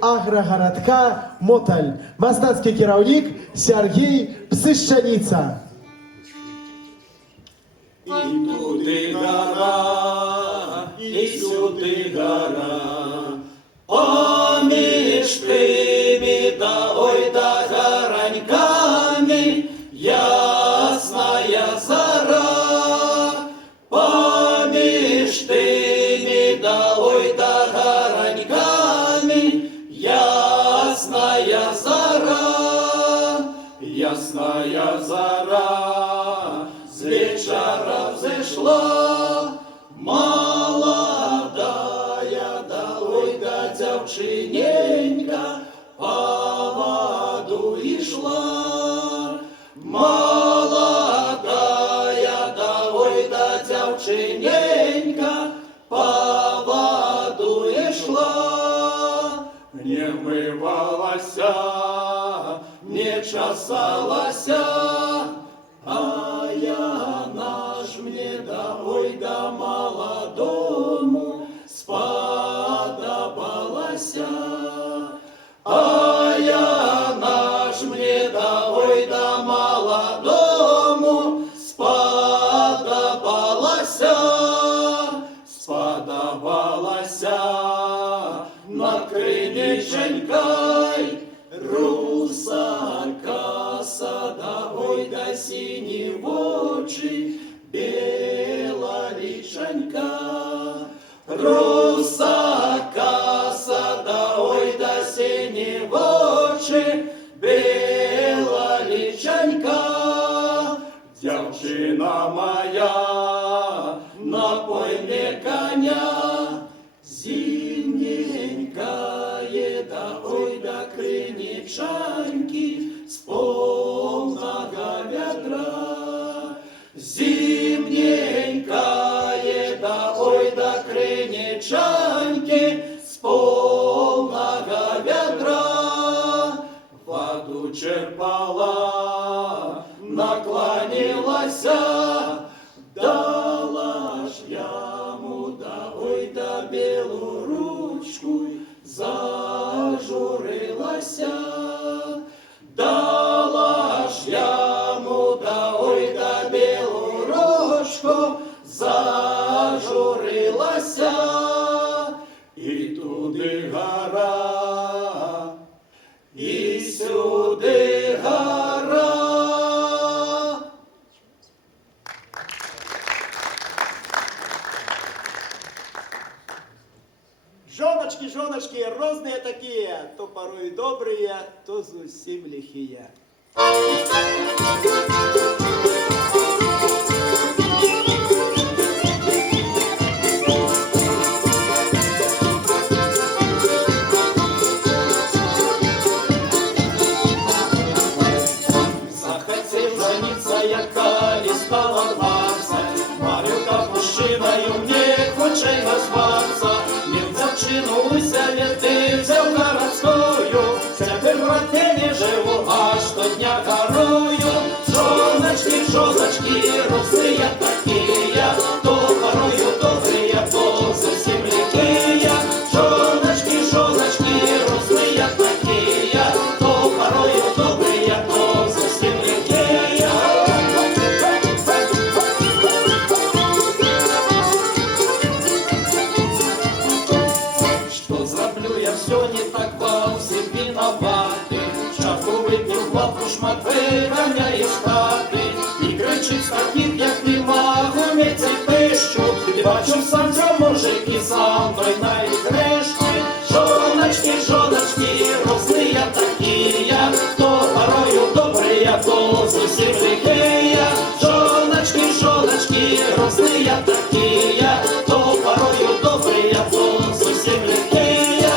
агрогородка Моталь. Мастацкий кіраўнік Сергей Псышчаніца. І туди гора, і сюди гора, поміж тими да ой да гораньками ясная зора, поміж тими да ой да гораньками ясная зора, ясная зора. С вечера взошла молодая, да ой да девчиненька по воду и шла. Молодая, да ой да девчиненька по воду и шла. Не мывалася, не чесалася, а я наш мне да ой да молодому сподобалася. А я наш мне да ой да молодому сподобалася. Сподобалася над криниченькой русака сада, ой да сині очі, біла річенька. Русака сада, ой да сині очі, біла річенька. Дівчина моя, напой мне коня, зимненькая, да ой да криничаньки с полного ведра. Зимненькая, да ой да криничаньки с полного ведра. Воду черпала, наклонилася, дала ж яму, да ой да белу ручку, зажурилася. Дала ж яму, да ой да белу ручку, зажурилася. І туди гора, і сюди гора. Жоночки, жоночки, разные такие, то порой добрые, то зовсім лихие. Захотів жениться, яка стала варса, Марюка мужчиною не хоче й назваться. Чинуся, ти взяв городскую, тепер в Ратині живу аж до дня горою. Жоночки, жоночки, русые такие, то порою добрые, то совсем лихие. Жоночки, жоночки, русые такие, то порою добрые, то совсем лихие. Все не так вовсе виноваты. Чарку вип'ю, хлопку шмат виганяє з хати. І кричить з таких, як ти, магомець і пищу. І бачу сам ця мужик і сам той навіть грешки. Жоночки, жоночки, розлия такія, то порою добрия, то зовсім лихия. Жоночки, жоночки, розлия такія, то порою добрия, то зовсім лихия.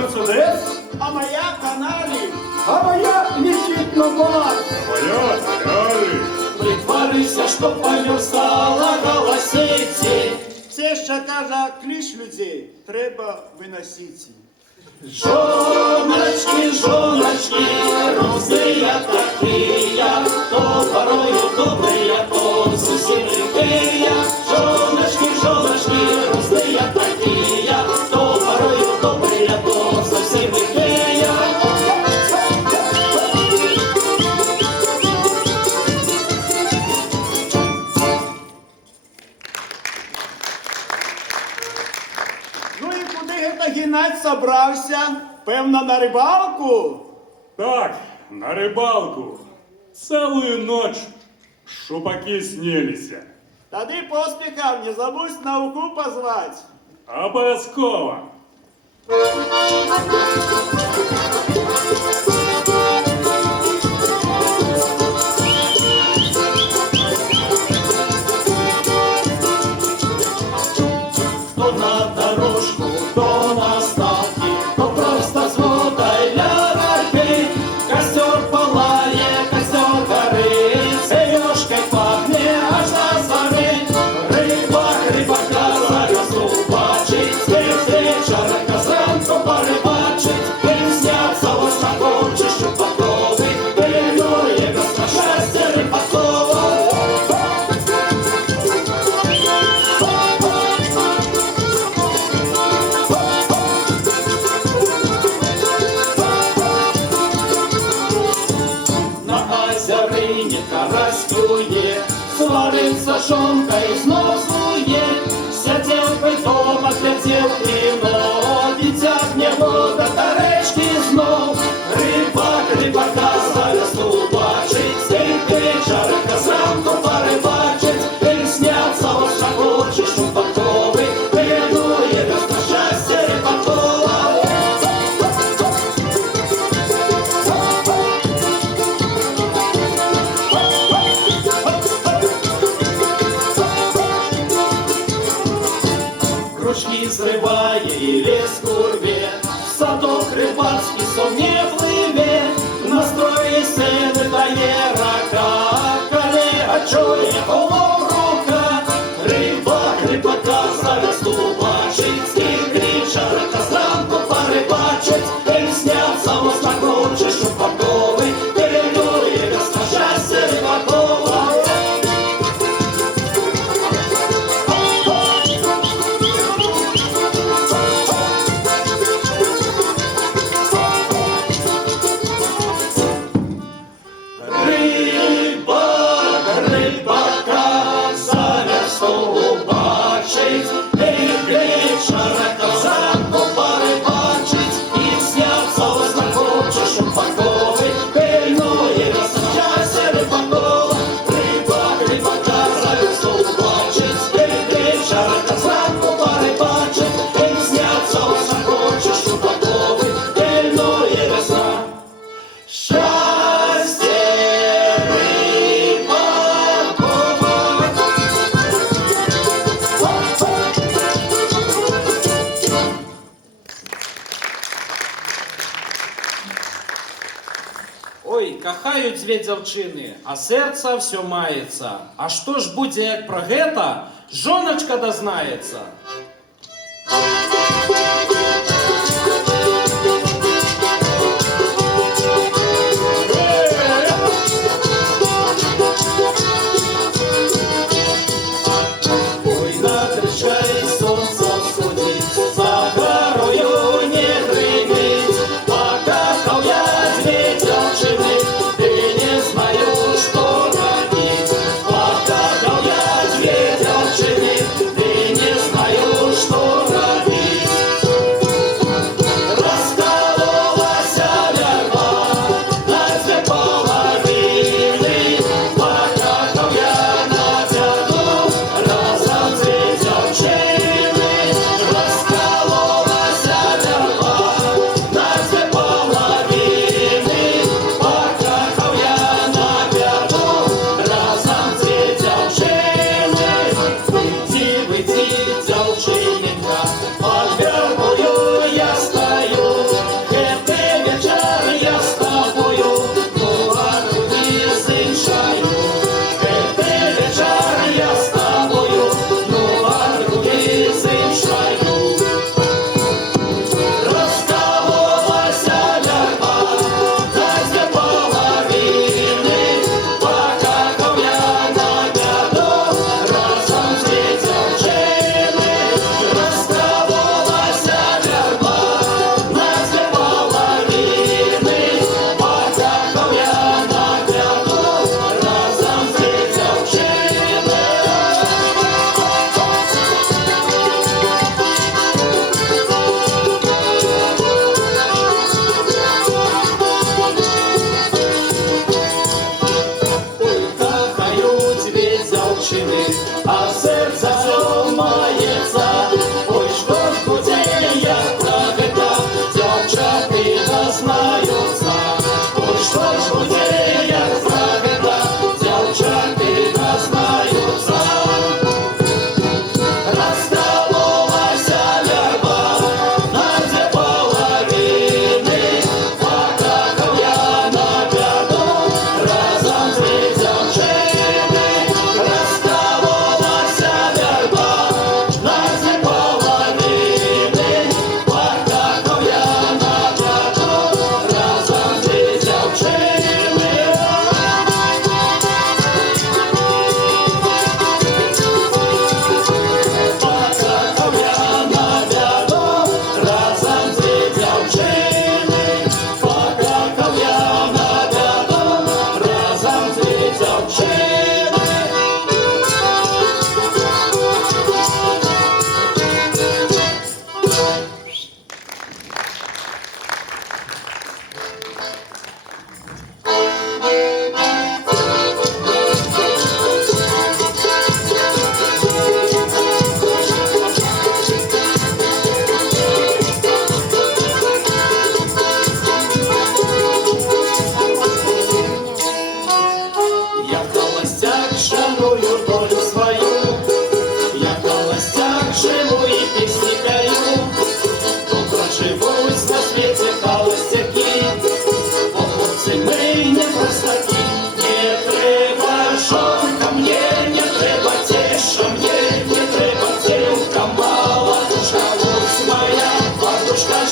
Мерседес, А моя каналі. а моя летит на Марс. Моя Феррари. Притворися, що померзала голосиці. Це ще каже кліш людей. Треба виносити. Жоночки, жоночки, розные такие, то порою добрые, то совсем лихие. Жоночки, жоночки, розные такие, то порою добрые, то совсем лихие. Ну і куди это гінать собрався? Певно, на рибалку? Так, на рыбалку. Целую ночь шупаки снилися. Тоді поспіхав, не забудь науку позвать. Обов'язково. То на дорожку, то на ставки, то просто згода для раки. Костер палає, костер горить, селёшкой пахне аж на зори. Рибак рибака завезу бачить, з вечора зранку порибачить. Він снявся ось на корчі щупаковий, пильнує без на щастя рибакова. На озерині карась клює, свариться жонкой, зносує. Сидів би дома, глядів кіно, дитя в нього до речки знов. Рибак рибака завезу бачить, стільки вечора зранку порибачить. Він сняться ось на корчі шупаковий, пильнує без на щастя рибакова. Кружки зриває і лес курве, в садок рибацький сон не пливе, настрої сили дає рака, коли очує коло рука. Рибак рибака завезу бачить, скільки вечора зранку порибачить. Він сняться ось на корчі шупаковий, пильнує без на щастя рибакова. Рибак рибака завезу бачить, і вечора зранку порибачить. І сняться ось на корчі шупаковий, пильнує без на щастя рибакова. Рибак рибака завезу бачить, і вечора зранку порибачить. І сняться ось на корчі шупаковий, пильнує без на щастя рибакова. Ой, кахають дзве дзяўчыны, а сэрца ўсё маецца. А што ж будзе, як пра гэта жоначка дазнаецца? Ой, натричай сонце сходить, за горою не гримить. Покахал я две девчины, ты не знаю, что ходить. Покахал я две девчины, ты не знаю,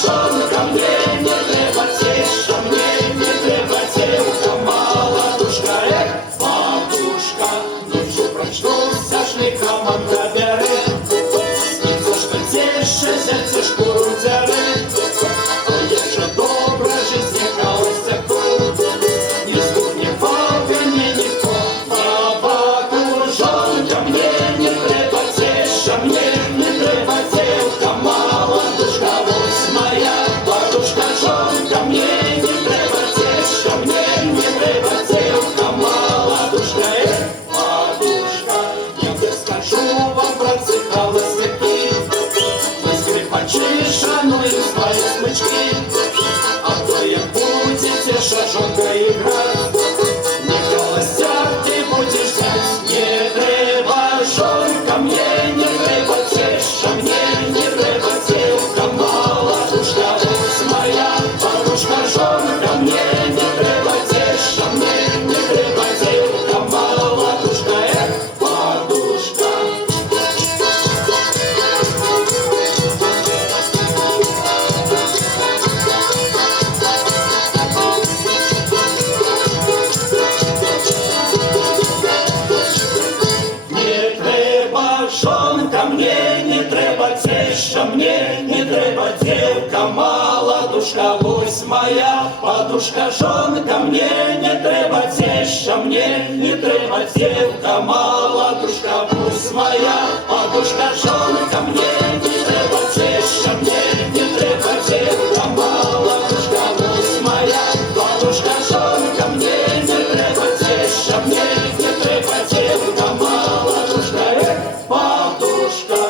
жонка, мне не треба теща, мне не треба девка, молодушка, матушка, ночью прочнулся, шли команда бере, снится, что теща, зятя шкуру дерет. Як же добра жизнь, яка ось таку, ні слух, ні палка, ні ніхто. Бабаку, жонка, мне не треба теща, мне не треба девка, молодушка, ось моя бабушка, жонка, мне не треба теща, мне не треба девка, молодушка, бабушка. Я тебе скажу вам, братцы, холостяки, ви скрипачі, шануємо свої смички, а то як будете шажонка играть, не холостяк ты будешь взять. Не треба жонка, мне не треба теща, мне не треба девка, молодушка, ось моя бабушка, жонка, мне не треба теща, мне не треба девка, молодушка, бабушка. Не треба жонка, мне не треба теща, мне не треба девка, молодушка, ось моя подушка, жонка, мне не треба теща, мне не треба девка, молодушка, ось моя подушка, жонка, мне не треба теща, мне не треба девка, молодушка, ось моя подушка, жонка, мне не треба теща, мне не треба девка, молодушка, подушка.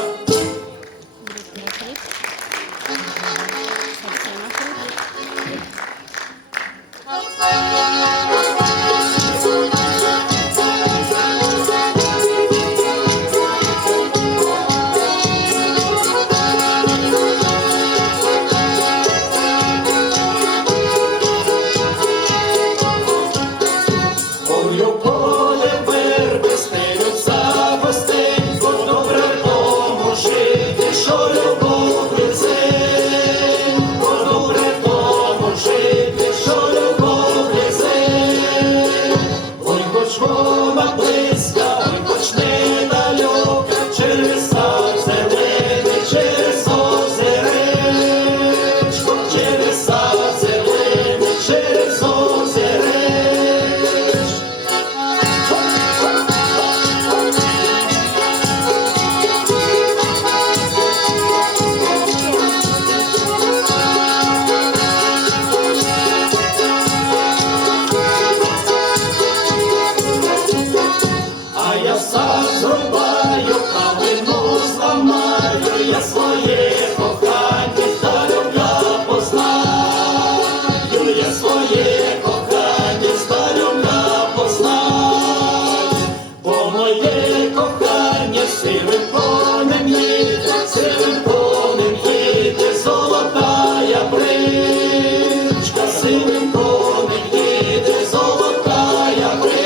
Полю поле верби стелються гостенько, добре тому жити, що любов близенько, добре тому жити, що любов близенько. Ой, хоч вона близька, ой, хоч недалека, через сад зелений, через озеречко, через сад зелений, через озеречко. А я сад зрубаю, калину зламаю, я своє кохання здалека познаю, я своє кохання здалека познаю, бо моє кохання сивим конем їде, сивим конем їде, золотая бричка, сивим конем їде, золотая бричка.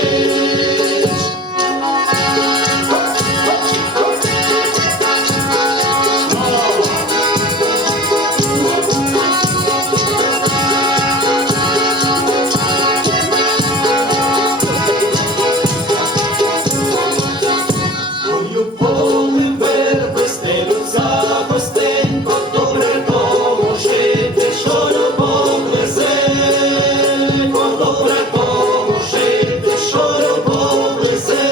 Ой, у полі верби стелються гостенько, добре тому жити, що любов близенько, добре тому жити, що любов близенько.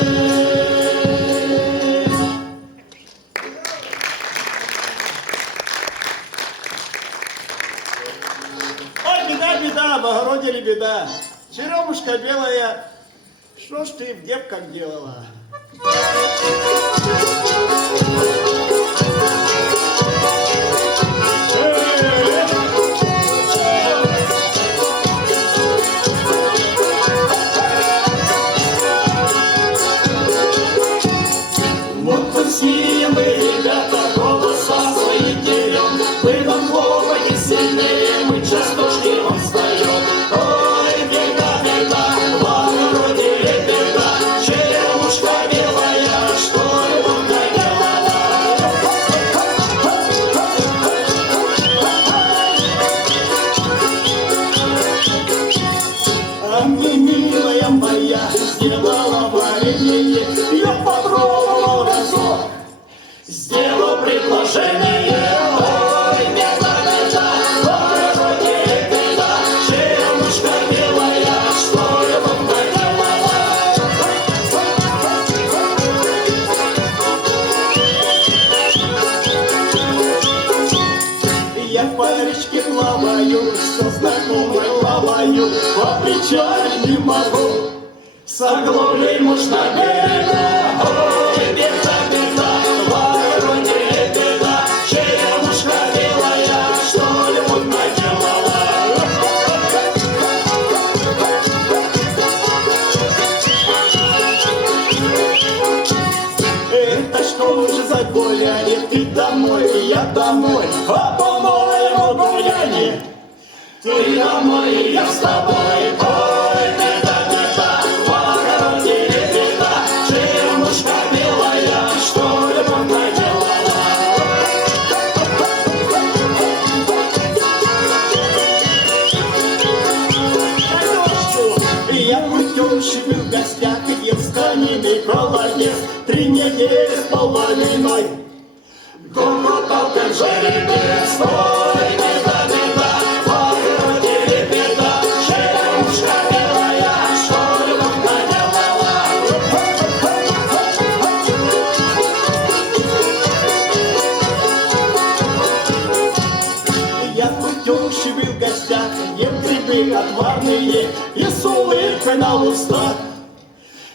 Ой, беда, беда, в огороде ли беда. Черемушка белая, что ж ты в девках делала? Вот все мы, ребята, голоса свои дерем, вы нам Вова не сильнее, мы частушки вам споем. Ой, беда, беда, в огороде беда, черемушка белая, что его наделала? речке плаваю, со знакомой плаваю, по причале не могу. С оглоблей муж на берега, ой, беда, беда, в огороде беда, черемушка белая, что-нибудь наделала. Это что же за гуляние? Ты домой, я домой, а по-моему гуляние. Ты домой, и я с тобой. Ой, беда, беда, в огороде беда, черемушка белая, что-нибудь наделала. Я путевщик в гостях, и в станиной колодец 3 недели с половиной. Гоготал как жеребец, ой, беда, беда, в огороде беда, черемушка белая, что-нибудь наделала. Я путевщик в гостях, ем грибы отварные и с улыбкой на устах.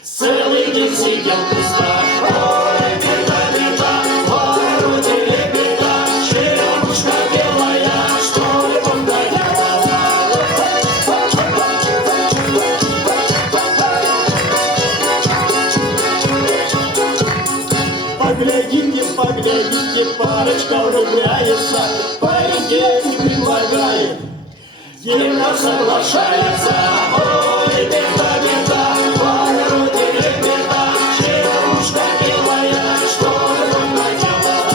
Целый день сидел в кустах. Ой, беда, беда, в огороде беда, черемушка белая, что-нибудь наделала. Поглядите, поглядите, парочка влюбляется, парень не предлагает, девка соглашается. Ой, беда, беда, в огороде беда, черемушка белая, что-нибудь наделала.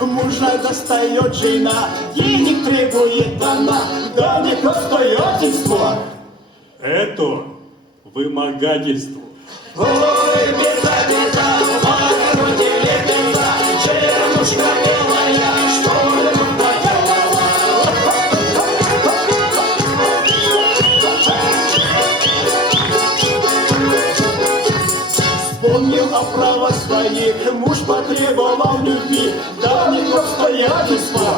Мужа достает жена, денег требует она, да не обстоятельства. Это вымогательство. Ой, беда, беда, в огороде беда, черемушка белая, что-нибудь наделала. Вспомнил о правах своих, муж потребовал любви, да не обстоятельства.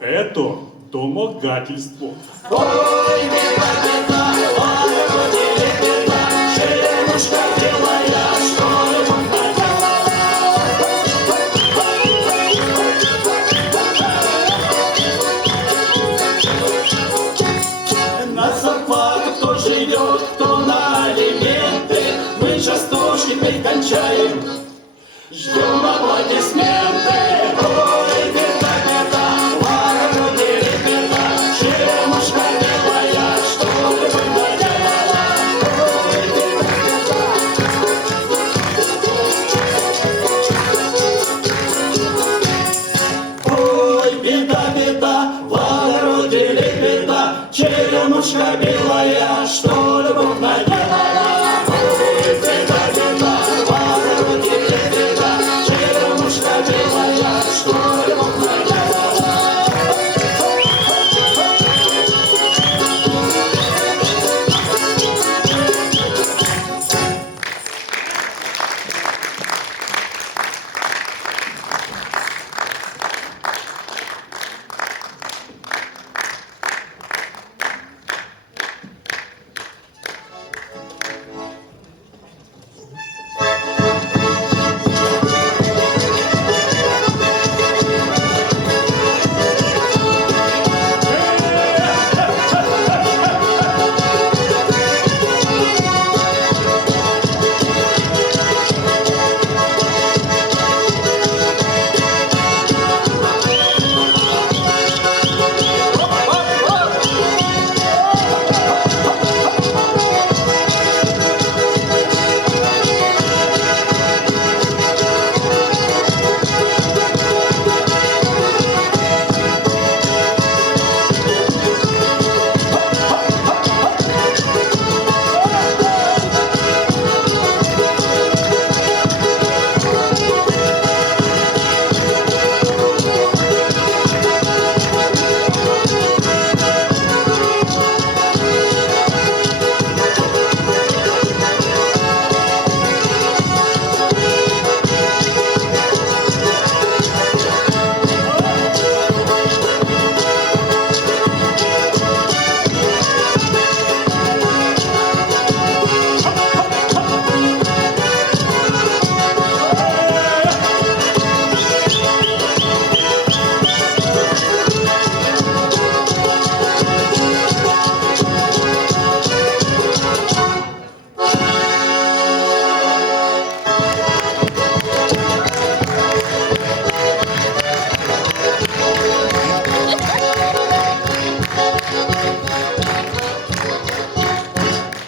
Это домогательство. Ой, беда, беда, в огороде беда, черемушка белая, что-нибудь наделала. На зарплату кто живет, кто на алименты, мы сейчас тоже теперь кончаем, ждем аплодисменты. Ой, беда, беда, в огороде беда, черемушка белая, что-нибудь наделала. Ой, беда, беда, в огороде беда, черемушка белая,